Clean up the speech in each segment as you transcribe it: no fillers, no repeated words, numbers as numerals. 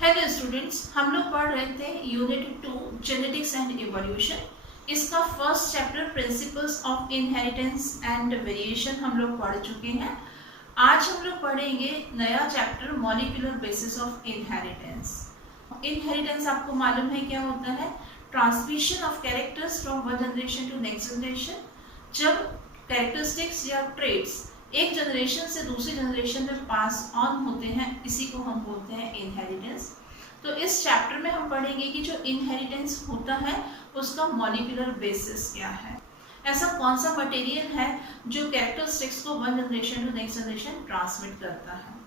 Hello students, हम लोग पढ़ रहे थे यूनिट 2 जेनेटिक्स एंड इवोल्यूशन। इसका first chapter principles of inheritance and variation हम लोग पढ़ चुके हैं। आज हम लोग पढ़ेंगे नया chapter molecular basis of inheritance. Inheritance आपको मालूम है क्या होता है? Transmission of characters from one generation to next generation. जब कैरेक्टरिस्टिक्स या ट्रेट्स एक जनरेशन से दूसरी जनरेशन में पास ऑन होते हैं, इसी को हम बोलते हैं इनहेरिटेंस। तो इस चैप्टर में हम पढ़ेंगे कि जो इनहेरिटेंस होता है उसका मॉलिक्यूलर बेसिस क्या है। ऐसा कौन सा मटेरियल है जो कैरेक्टरिस्टिक्स को one generation to next generation transmit करता है।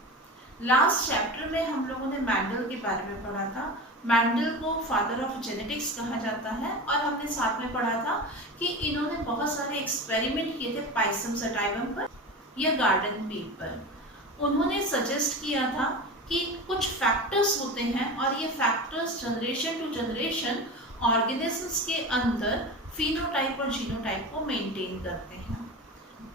लास्ट चैप्टर में हम लोगों ने मैंडल के बारे में पढ़ा था। मैंडल को फादर ऑफ जेनेटिक्स कहा जाता है और हमने साथ में पढ़ा था कि इन्होंने बहुत सारे एक्सपेरिमेंट किए थे पाइसम सटाइवम पर या गार्डन बीट पर। उन्होंने सजेस्ट किया था कि कुछ फैक्टर्स होते हैं और ये factors generation to generation organisms के अंदर फिनोटाइप और जीनोटाइप को मेंटेन करते हैं।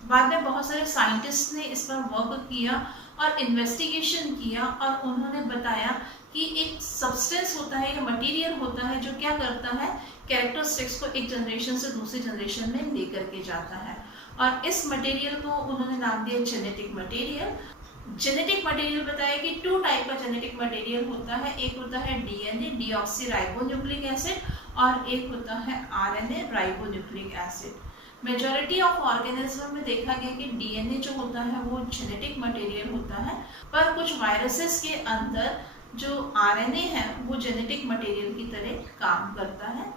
बाद में बहुत सारे साइंटिस्ट ने इस पर वर्क किया और इन्वेस्टिगेशन किया और उन्होंने बताया कि एक सब्सटेंस होता है या मटेरियल होता है जो क्या करता है, कैरेक्टरिस्टिक्स को एक जनरेशन से दूसरी जनरेशन में लेकर के जाता है। और इस मटेरियल को उन्होंने नाम दिया जेनेटिक मटेरियल। जेनेटिक मटेरियल बताया कि टू टाइप का जेनेटिक मटेरियल होता है। एक होता है डीएनए डीऑक्सी राइबोन्यूक्लिक एसिड और एक होता है RNA ribonucleic acid. Majority of organism में देखा गया कि डीएनए जो होता है वो जेनेटिक मटेरियल होता है, पर कुछ वायरसेस के अंदर जो आरएनए है वो जेनेटिक मटेरियल की तरह काम करता है।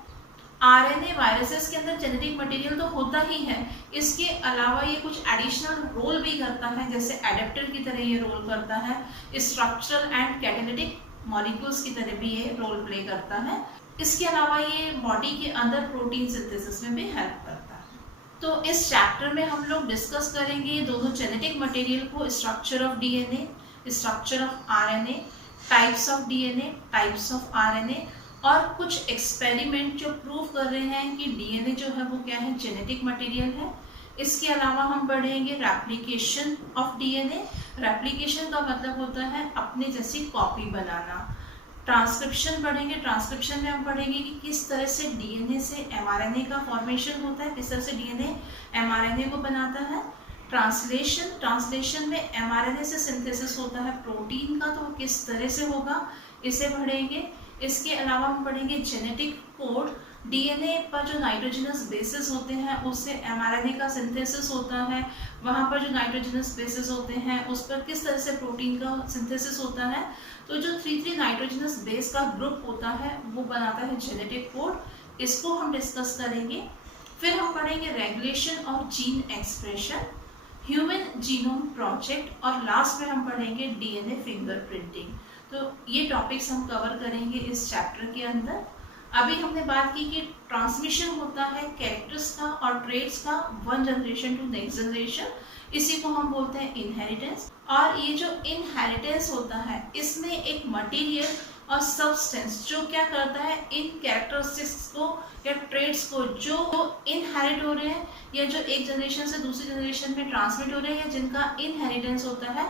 आरएनए वायरसेस के अंदर जेनेटिक मटेरियल तो होता ही है, इसके अलावा ये कुछ एडिशनल रोल भी करता है, जैसे एडेप्टर की तरह ये रोल करता है, स्ट्रक्चरल एंड कैटालिटिक मॉलिक्यूल्स की तरह भी ये रोल प्ले करता है। इसके अलावा ये बॉडी के अंदर प्रोटीन सिंथेसिस में भी हेल्प करता है। तो इस चैप्टर में हम लोग डिस्कस करेंगे दोनों जेनेटिक मटेरियल को, structure of DNA, structure of RNA, types of DNA, types of RNA और कुछ एक्सपेरिमेंट जो प्रूव कर रहे हैं कि डीएनए जो है वो क्या है, जेनेटिक मटेरियल है। इसके अलावा हम पढ़ेंगे रेप्लिकेशन ऑफ डीएनए। रेप्लिकेशन का मतलब होता है अपने जैसी कॉपी बनाना। ट्रांसक्रिप्शन पढ़ेंगे। ट्रांसक्रिप्शन में हम पढ़ेंगे कि किस तरह से डीएनए से एमआरएनए का फॉर्मेशन होता है, किस तरह से डीएनए एमआरएनए को बनाता है। ट्रांसलेशन, ट्रांसलेशन में एमआरएनए से सिंथेसिस होता है प्रोटीन का, तो किस तरह से होगा इसे पढ़ेंगे। इसके अलावा हम पढ़ेंगे जेनेटिक कोड। डीएनए पर जो नाइट्रोजनस बेसिस होते हैं उससे एमआरएनए का सिंथेसिस होता है, वहाँ पर जो नाइट्रोजनस बेसिस होते हैं उस पर किस तरह से प्रोटीन का सिंथेसिस होता है। तो जो 3 नाइट्रोजनस बेस का ग्रुप होता है वो बनाता है जेनेटिक कोड। इसको हम डिस्कस करेंगे। फिर हम पढ़ेंगे रेगुलेशन और gene expression, human genome project और लास्ट में हम पढ़ेंगे डीएनए फिंगरप्रिंटिंग। तो ये टॉपिक्स हम कवर करेंगे इस चैप्टर के अंदर। अभी हमने बात की कि ट्रांसमिशन होता है कैरेक्टर्स का और ट्रेट्स का one generation to next generation, इसी को हम बोलते हैं इनहेरिटेंस। और ये जो इनहेरिटेंस होता है इसमें एक मटेरियल और सब्सटेंस जो क्या करता है, इन कैरेक्टरिस्टिक्स को या ट्रेट्स को जो इनहेरिट हो रहे हैं या जो एक जनरेशन से दूसरी जनरेशन में ट्रांसमिट हो रहे हैं या जिनका इनहेरिटेंस होता है,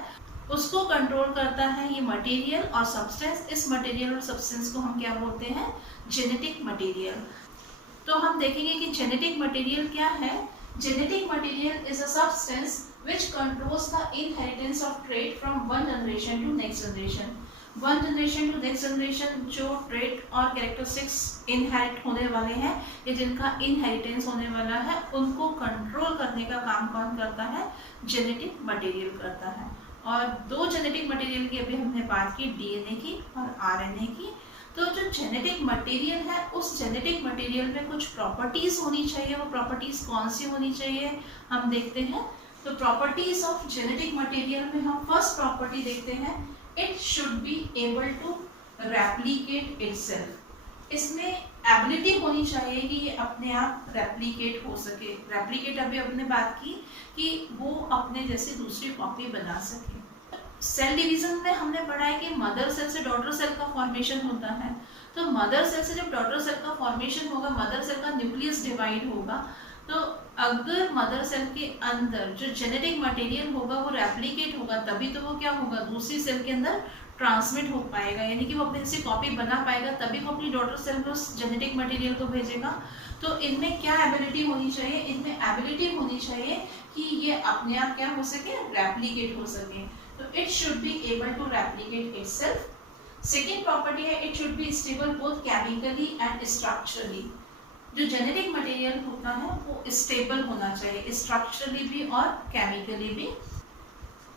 उसको कंट्रोल करता है ये मटेरियल और सब्सटेंस। इस मटेरियल और सब्सटेंस को हम क्या बोलते हैं, जेनेटिक मटेरियल। तो हम देखेंगे कि जेनेटिक मटेरियल क्या है। Genetic material is a substance which controls the inheritance of trait from one generation to next generation. One generation to next generation जो ट्रेट और कैरेक्टरिस्टिक्स इनहेरिट होने वाले हैं या जिनका इनहेरिटेंस होने वाला है उनको कंट्रोल करने का काम कौन करता है, जेनेटिक मटेरियल करता है। और 2 जेनेटिक मटेरियल की अभी हमने बात की, डीएनए की और आरएनए की। तो जो जेनेटिक मटेरियल है उस जेनेटिक मटेरियल में कुछ प्रॉपर्टीज होनी चाहिए। वो प्रॉपर्टीज कौन सी होनी चाहिए हम देखते हैं। तो प्रॉपर्टीज ऑफ जेनेटिक मटेरियल में हम फर्स्ट प्रॉपर्टी देखते हैं, it should be able to replicate itself. इसमें एबिलिटी होनी चाहिए कि ये अपने आप रेप्लिकेट हो सके। रेप्लिकेट अभी हमने बात की कि वो अपने जैसे दूसरी कॉपी बना सके। सेल डिवीजन में हमने पढ़ा है कि मदर सेल से डॉटर सेल का फॉर्मेशन होता है। तो मदर सेल से जब डॉटर सेल का फॉर्मेशन होगा, मदर सेल का न्यूक्लियस डिवाइड होगा, तो अगर मदर सेल के अंदर जो जेनेटिक मटेरियल होगा वो रेप्लिकेट होगा, तभी तो वो क्या होगा, दूसरी सेल के अंदर ट्रांसमिट हो पाएगा, यानी कि वो अपने से कॉपी बना पाएगा, तभी वो अपनी डॉटर सेल में उस जेनेटिक मटेरियल को भेजेगा। तो इनमें क्या एबिलिटी होनी चाहिए, इनमें एबिलिटी होनी चाहिए कि ये अपने आप क्या हो सके, रेप्लिकेट हो सके। तो it should be able to replicate itself. Second property है it should be stable both chemically and structurally. जो जेनेटिक मटेरियल होता है वो स्टेबल होना चाहिए, स्ट्रक्चरली भी और केमिकली भी।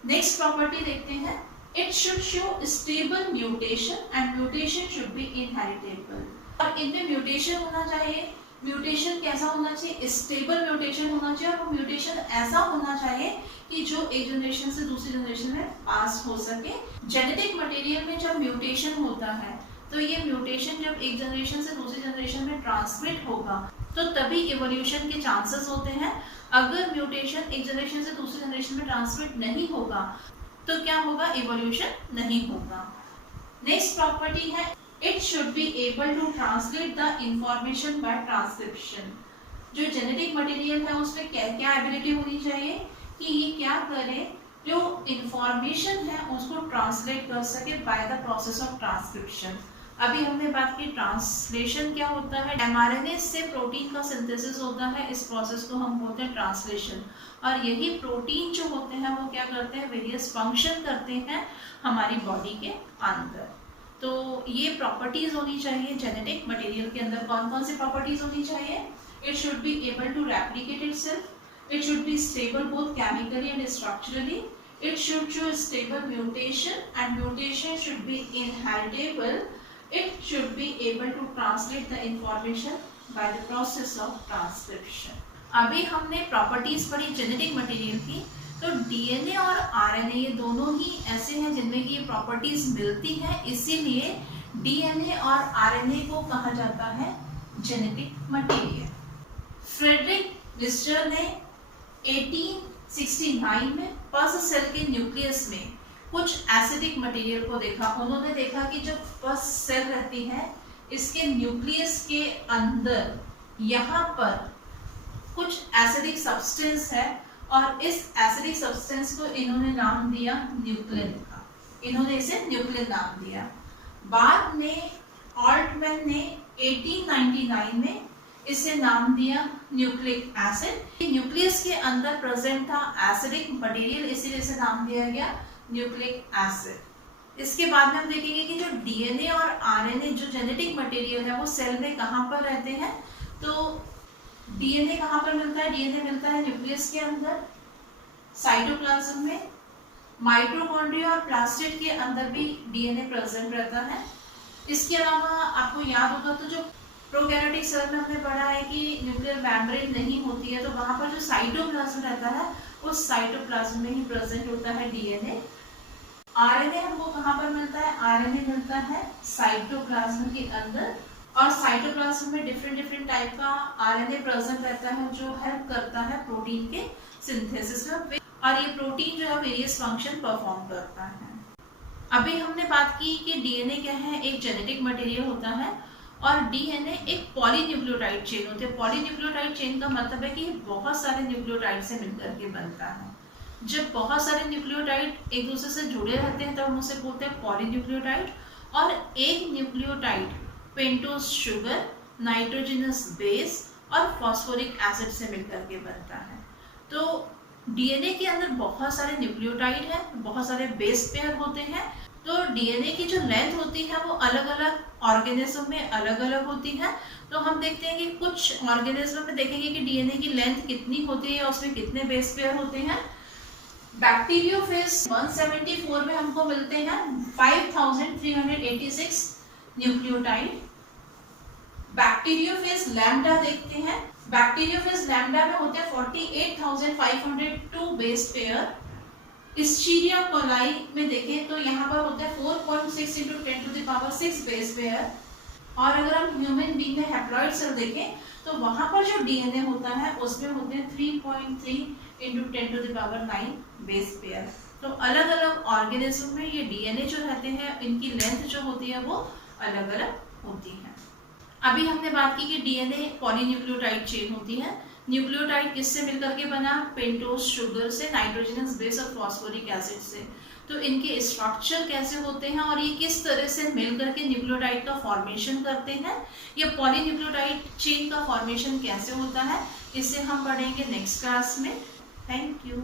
नेक्स्ट प्रॉपर्टी देखते हैं, it should show stable mutation and mutation should be inheritable. और इनमें म्यूटेशन होना चाहिए, म्यूटेशन कैसा होना चाहिए, स्टेबल म्यूटेशन होना चाहिए, और वो म्यूटेशन ऐसा होना चाहिए कि जो एक जनरेशन से दूसरी जनरेशन में पास हो सके। जेनेटिक मटेरियल में जब म्यूटेशन होता है तो ये म्यूटेशन जब एक जनरेशन से दूसरी जनरेशन में ट्रांसमिट होगा तो तभी इवोल्यूशन के चांसेस होते हैं। अगर म्यूटेशन एक जनरेशन से दूसरी जनरेशन में ट्रांसमिट नहीं होगा तो क्या होगा, इवोल्यूशन नहीं होगा। नेक्स्ट प्रॉपर्टी है it should be able to translate the information by transcription. जो जेनेटिक मटेरियल है उसमें क्या क्या एबिलिटी होनी चाहिए कि ये क्या करे, जो इंफॉर्मेशन है उसको ट्रांसलेट कर सके by the process of transcription. अभी हमने बात की ट्रांसलेशन क्या होता है, mRNA से प्रोटीन का सिंथेसिस होता है, इस प्रोसेस को हम बोलते हैं ट्रांसलेशन। और यही प्रोटीन जो होते हैं वो क्या करते हैं, वेरियस फंक्शन करते हैं हमारी बॉडी के अंदर। तो ये प्रॉपर्टीज होनी चाहिए जेनेटिक मटेरियल के अंदर। कौन कौन सी प्रॉपर्टीज होनी चाहिए, it should be able to replicate itself, it should be stable both chemically and structurally, it should show stable mutation and mutation should be inheritable, it should be able to translate the information by the process of transcription। अभी हमने properties पढ़ी genetic material की। तो DNA और RNA ये दोनों ही ऐसे हैं जिनमें की ये प्रॉपर्टीज मिलती हैं, इसीलिए डीएनए और आरएनए को कहा जाता है जेनेटिक मटेरियल। फ्रेडरिक विस्टर ने 1869 में पस सेल के न्यूक्लियस में कुछ एसिडिक मटेरियल को देखा। उन्होंने देखा कि जो पस सेल रहती है इसके न्यूक्लियस के अंदर यहाँ पर कुछ एसिडिक सब्सटेंस है और इस एसिडिक सब्सटेंस को इन्होंने नाम दिया न्यूक्लिन का, इन्होंने इसे न्यूक्लिन नाम दिया। बाद में ऑल्टमैन ने 1899 में इसे नाम दिया न्यूक्लिक एसिड। न्यूक्लियस के अंदर प्रेजेंट था एसिडिक मटेरियल, इसीलिए इसे नाम दिया गया न्यूक्लिक एसिड। इसके बाद में हम देखेंगे कि जो डीएनए और आरएनए जो जेनेटिक मटेरियल है वो सेल में कहाँ पर रहते हैं। तो डीएनए कहाँ पर मिलता है, डीएनए मिलता है न्यूक्लियस के अंदर, साइटोप्लाज्म में, माइटोकॉन्ड्रिया और प्लास्टिड के अंदर भी डीएनए प्रेजेंट रहता है। इसके अलावा आपको याद होगा तो जो प्रोकैरियोटिक सेल में हमने पढ़ा है कि न्यूक्लियर मेम्ब्रेन नहीं होती है, तो वहां पर जो साइटोप्लाज्म रहता है उस साइटोप्लाज्म में ही प्रेजेंट होता है डीएनए। आरएनए हमको कहाँ पर मिलता है, आरएनए मिलता है साइटोप्लाज्म के अंदर, और साइटोप्लाज्म में डिफरेंट टाइप का आरएनए प्रेजेंट रहता है जो हेल्प करता है प्रोटीन के सिंथेसिस में, और ये प्रोटीन जो है वेरियस फंक्शन परफॉर्म करता है। अभी हमने बात की कि डीएनए क्या है, एक जेनेटिक मटेरियल होता है, और डीएनए एक पॉलीन्यूक्लियोटाइड चेन होती है। पॉलीन्यूक्लियोटाइड चेन का मतलब है कि बहुत सारे न्यूक्लियोटाइड से मिलकर के बनता है। जब बहुत सारे न्यूक्लियोटाइड एक दूसरे से जुड़े रहते हैं तब हम उसे बोलते हैं पॉलीन्यूक्लियोटाइड। और एक nucleotide pentose sugar, nitrogenous base और फॉस्फोरिक एसिड से मिलकर के बनता है। तो डीएनए के अंदर बहुत सारे न्यूक्लियोटाइड हैं, बहुत सारे बेस पेयर होते हैं। तो डीएनए की जो लेंथ होती है वो अलग अलग ऑर्गेनिज्म में अलग अलग होती है। तो हम देखते हैं कि कुछ ऑर्गेनिज्म में देखेंगे कि डीएनए की लेंथ कितनी होती है, उसमें कितने बेस पेयर होते हैं। बैक्टीरियोफेज 174 में हमको मिलते हैं 5386 न्यूक्लियोटाइड। बैक्टीरियोफेज लैम्डा देखते हैं, बैक्टीरियोफेज लैम्डा में होते हैं 48,502 बेस पेयर। इस्चीरिया कोलाई में देखें तो यहाँ पर होते हैं 4.6 × 10⁻⁶ बेस पेयर। और अगर हम ह्यूमन बीइंग में हैप्लॉइड सेल देखें तो वहां पर जो डीएनए होता है उसमें होते हैं 3.3 × 10⁹ बेस पेयर। तो अलग अलग ऑर्गेनिज्म में ये डीएनए जो रहते हैं इनकी लेंथ जो होती है वो अलग अलग होती है। अभी हमने बात की कि डीएनए पॉलीन्यूक्लियोटाइड चेन होती है। न्यूक्लियोटाइड किससे मिलकर के बना, पेंटोज शुगर से, नाइट्रोजनस बेस और फॉस्फोरिक एसिड से। तो इनके स्ट्रक्चर कैसे होते हैं और ये किस तरह से मिल करके न्यूक्लियोटाइड का फॉर्मेशन करते हैं, या पॉलीन्यूक्लियोटाइड चेन का फॉर्मेशन कैसे होता है, इसे हम पढ़ेंगे नेक्स्ट क्लास में। Thank you.